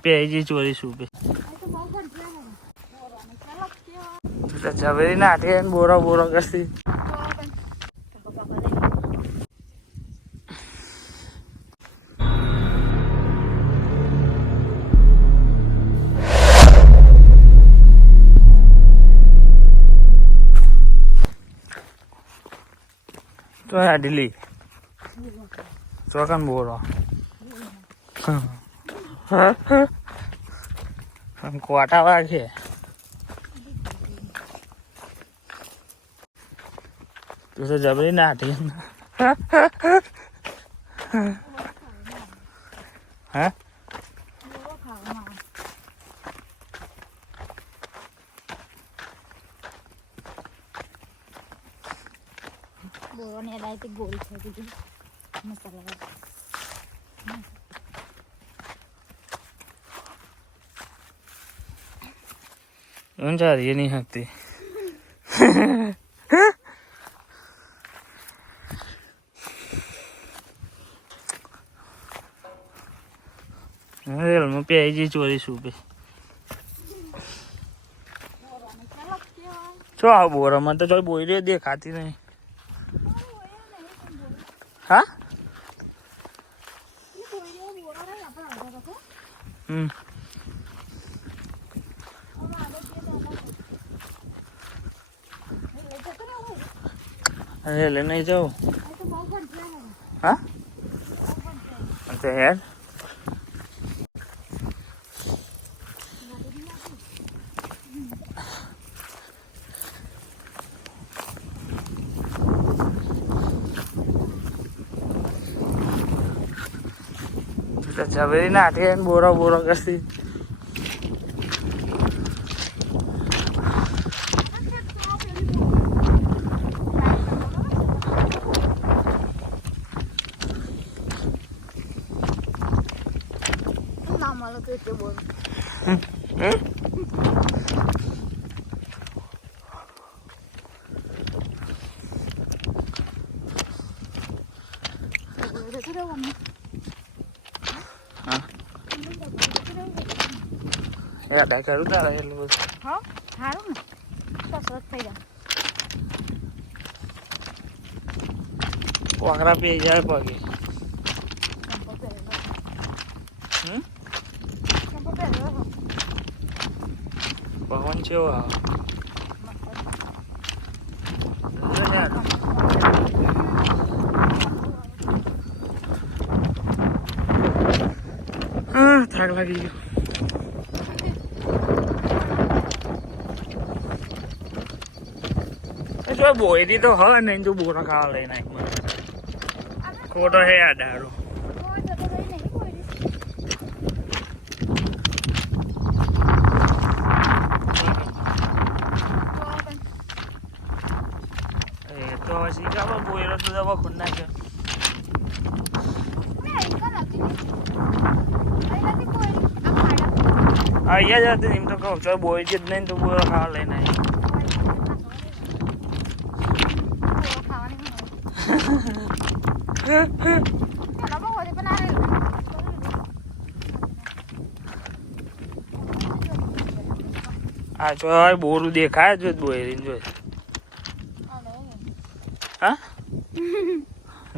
પેજી ચોરી શું ઝવેરી નાઠે બોરો બોરો કસી તો ઢીલી ચોકન બોરો કોટા વાગે તું તો જબરી નાઠી હા બોરો ને લાઈટ ગોળ છે દીદી મસાલા ઊંચારી નહીં હતી રેલમાં પેજી ચોરી શું બે ચો આવ બોરામાં તો ચાલ બોરી દેખાતી નહીં હા અરે લે નહીં જાઉં હા યાર ઝવેરી નાઠે બોરો બોરો કસી યાદ કરું તારે એટલું બધું હા સારું ને કસરત થઈ જાય વાકરા પી જાય પગે પવન છે થાક લાગી ગયો બોયરી તો હ નહીં તું બોરા ખાવા લઈને ખોટો હે આ દાડો તો હવે શીખા બોયરો તો દવા ખુદ નાખ્યો અહીંયા જ હતી એમ તો કહું ચાલ બોય જ નહીં તો બોરા ખાવા લઈને આ જો બોરું દેખાય જો બોયરી જો હા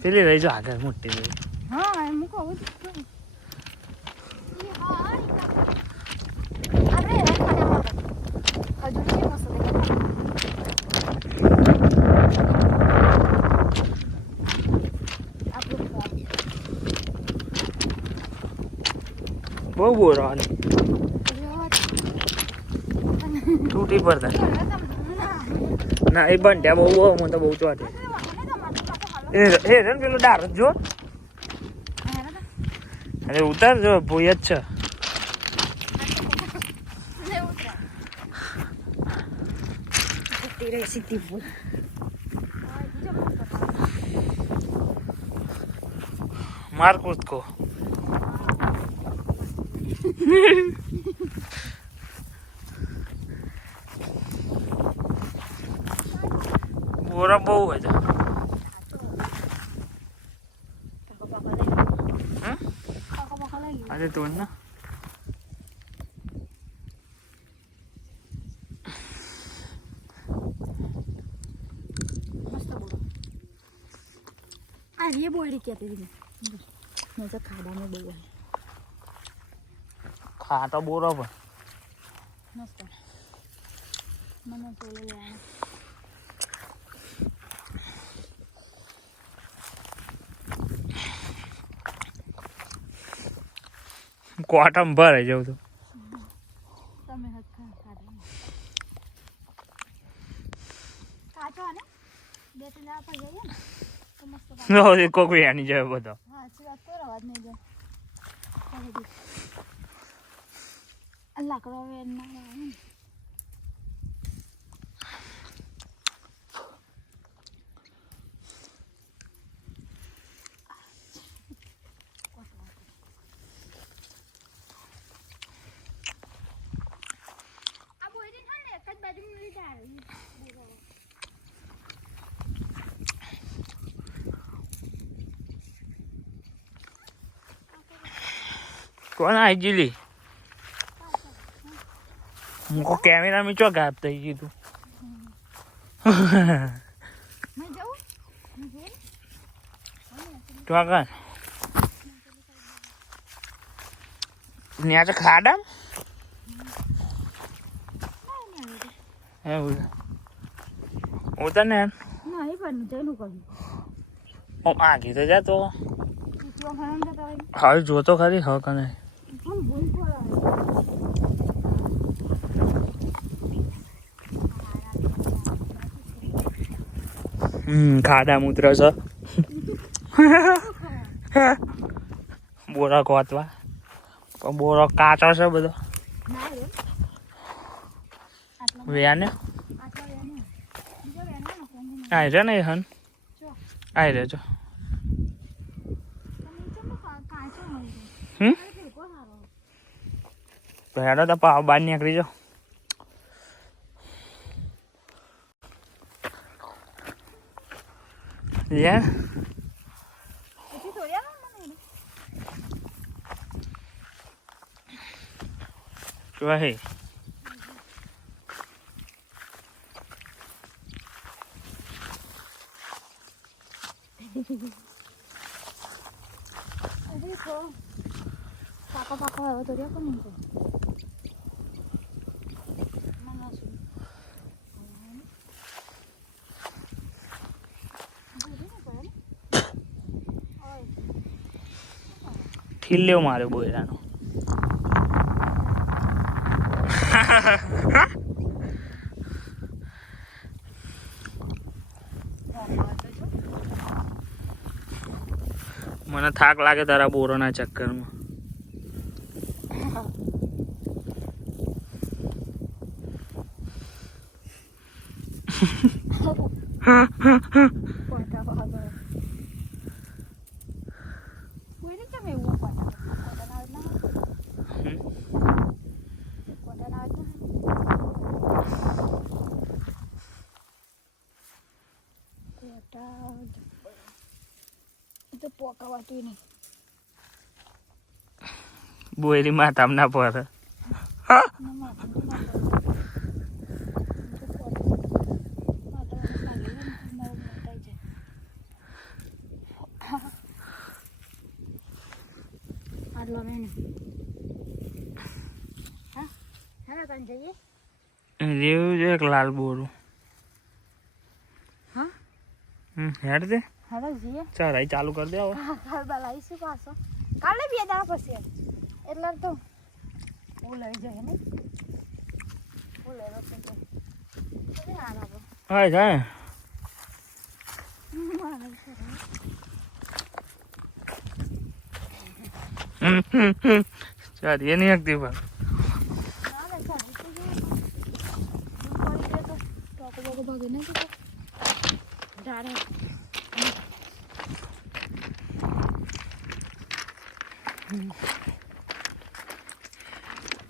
પેલી રહી જો આગળ મોટી રહી હા એમ કહું બહુ બોરો તૂટી પડતા ના એ બંટ્યા બહુ હું તો બહુ ચોટે એ રન પેલો ડાર જો અરે ઉતાર જો ભૂય જ છે માર કૂદકો બોરા બહુ હોય છે આજે તો ના મસ્ત બોલો આ ये બોડી કહેતી હતી મેં તો ખાડામાં બહુ આવે ખાટો બોરો પણ મસ્ત મને ચોલો લેવાનો કોટમ ભરાઈ જવું તો તમે હાથ ખાડા કાચો ને બે ત્રણ દાડા પર જઈએ ને તો મસ્ત કોકરી આની જાય બધો હા સાચી વાત કરો અવાજ નહીં જાય લાકડો હવે ના આવે ને આ બોયરી છે ને એક જ બાજુ મળી જાય કોણ આવી ગયેલી હું કેમેરા માં ચો ગાયબ થઈ ગયું તું મેં જાઉં મેં જોઈ તો આગળ ત્યાં તો ખાડા એવું ઉતર ને નહીં પણ જઈનું કર્યું આગી તો જાતો ચીટીઓ ખાવાનું જતા હોય હવે જોતો ખરી હ કને પણ ભૂલ પડે ખાડા મૂત્ર છે બોરો ગોતવા પણ બોરો કાચો છે બધો ના રે આટલા વ્યાને આટલા વેને બીજો વેને ને કોણ આઈ રે ને હન જો આઈ રે જો તમે ચમ કાચો મળી હમ જાય ભેગો સારો ભેડો તો પાવ બહાર નીકળી જાઓ Yeah. પછી થોડી આવે મને Cua hì. Papa હવે તો રહ્યો કોણ તો મને શું ઠીલ્યો માર્યો બોયરાનો. મને થાક લાગે તારા બોરોના ચક્કરમાં. બોયરી માથામ ના પર રેવું છે એક લાલ બોરું. હેડ દે ચરાઈ ચાલુ કરી દે હવે. કાલે બે દાડા પછી એટલે તો હું લઈ જાય ને હું લઈ હા જાય ચાલ એ નહીં હકતી પણ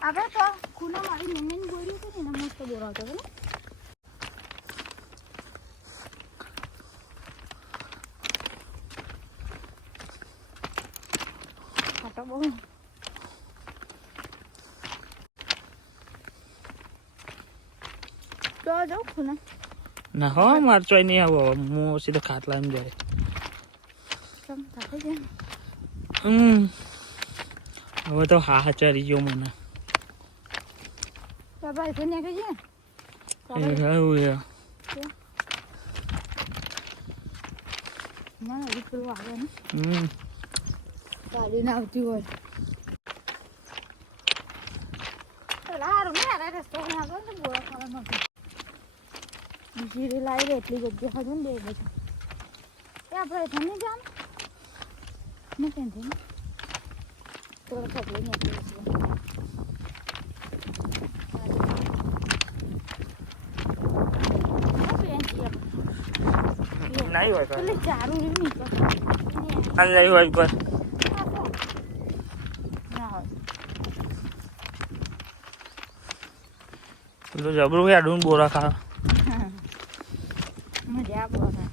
આપણે તો ખૂના મારી મમ્મીને બોલ્યું હતું ને મસ્ત બોલાવતો હતો ને ખાટો બહુ તો જાઉં ખુના ના હો માર ચોય નહીં આવો હું સીધા ખાટલા એમ જાય કેમ થાકી ગયા હવે તો હા ચરી ગયો મને બાબા એ ને કહીએ એવું ના એ પેલું આવે ને હમ ગાડી ના આવતી હોય લારું ને આ રસ્તો ને આગળ ને બોરા ખાવા નથી બીજી રે લાવી દે એટલી જગ્યા હજુ ને બે બધું એ આપણે થઈને જામ ને કેમ તો ખબર નહીં નહીં હોય એટલે ચારું રે નહીં આ નહીં હોય પર ના હોય તો જબરું યાર ડૂન બોરા ખા મજા બોરા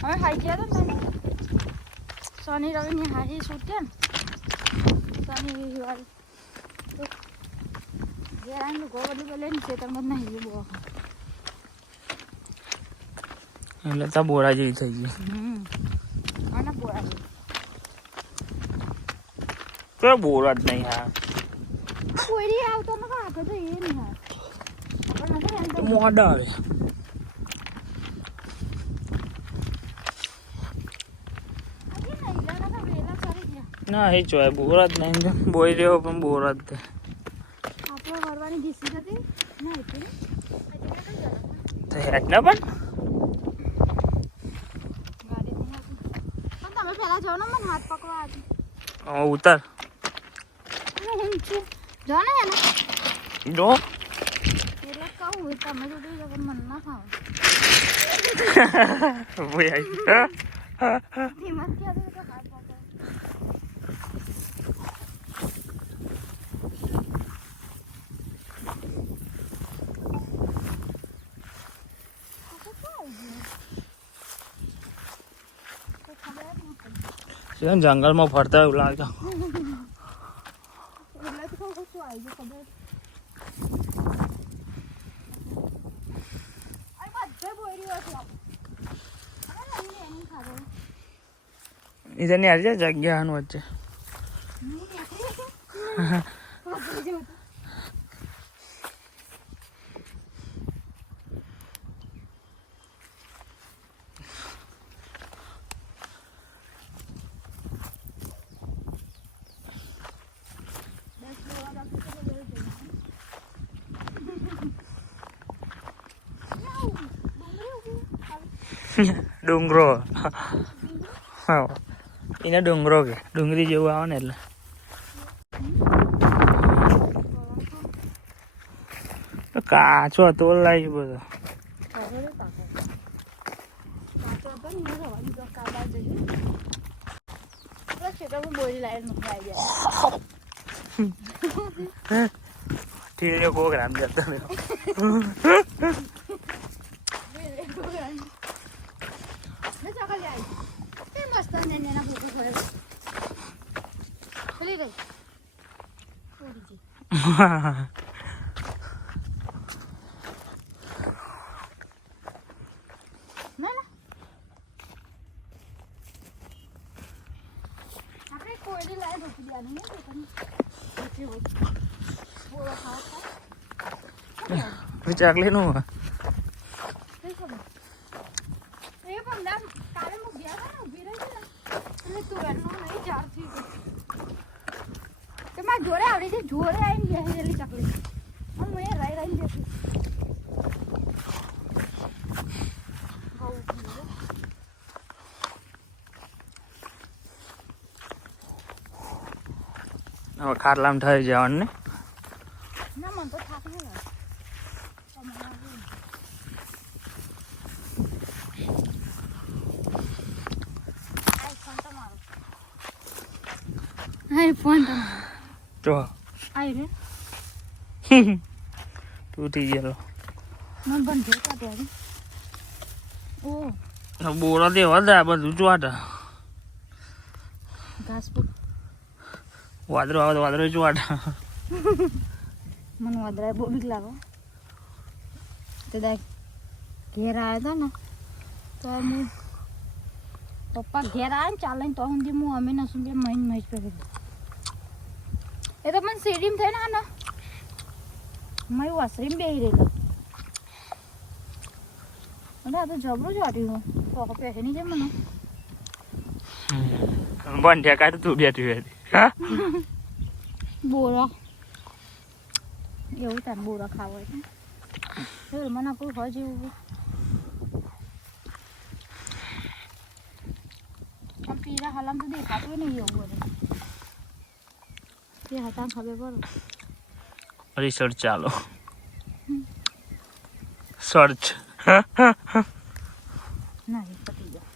હવે હાઈ ગયા તો ને શનિ રવિ ની હાઈ શૂટ કે શનિ રવિવાર ઘેરાનું ગોવડી બોલે ને ખેતરમાં નહીં બહુ એટલે તા બોરા જેવી થઈ ગઈ આના બોરા કોઈ બોરા જ નહીં હા કોઈ આવતો ને કાકો તો એ નહીં હા પણ નથી મોડા આવે ના એ ચોય બોરા જ નહીં બોઈ રહ્યો પણ બોરા જ આપણે વરવાની ઘીસી હતી ના હતી તો હેડ ના પણ ગાડી નહીં હતી પણ તમે પહેલા જાઓ ને મને હાથ પકડવા હતી ઉતર જો ને એને જો એટલે કહું તમે તો જોઈ પણ મન ના ખાવ ભાઈ હિંમત ક્યાં તો હાથ પકડ જંગલમાં ફરતા એવું લાગે इधर नहीं आ रही जगह वच्चे ડુંગરો એને ડુંગરો કે ડુંગરી જેવું આવે ને એટલે કાચો તો લાવી બધો ઠીક પ્રોગ્રામ જતો ચાકલી નું જોડે આવડી છે જોડે આવીને બેસેલી ચકલી હું એ રાઈ રાઈ બેસી હવે ખાટલામાં થઈ જવાનું ને ના મન તો થાક નહીં ફોન તો આઈ રે તૂટી ગયેલો મન બંધ જોતા ત્યારે ઓ બોરા દેવા દે બધું ચોટા ઘાસ પર વાદળો આવે તો વાદળો ચોટા મને વાદળા બહુ બીક લાગે તે દાય ઘેર આવ્યા હતા ને તો અમે પપ્પા ઘેર આવ્યા ને ચાલે તો સુધી હું અમે નશું કે મહીન મહીજ કરી એ તો મને સીડીમ થઈ ને મારી વાસરીમ બેહી રહેલો અને આ તો જબરું ચોટ્યું તો પહેરી નહીં જાય મને બંધ્યા કાઢ તું બેઠી બેઠી હા બોરા એવું તાર બોરા ખાવા છે મને કોઈ હોય જેવું પણ પીરા હાલામ તો દેખાતું નહીં એવું બધું તે હતા ખબર પડો રિસર્ચ ચાલો સર્ચ ના એ પતી ગયા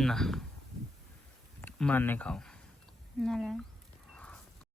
ના માને ખાવ ના લે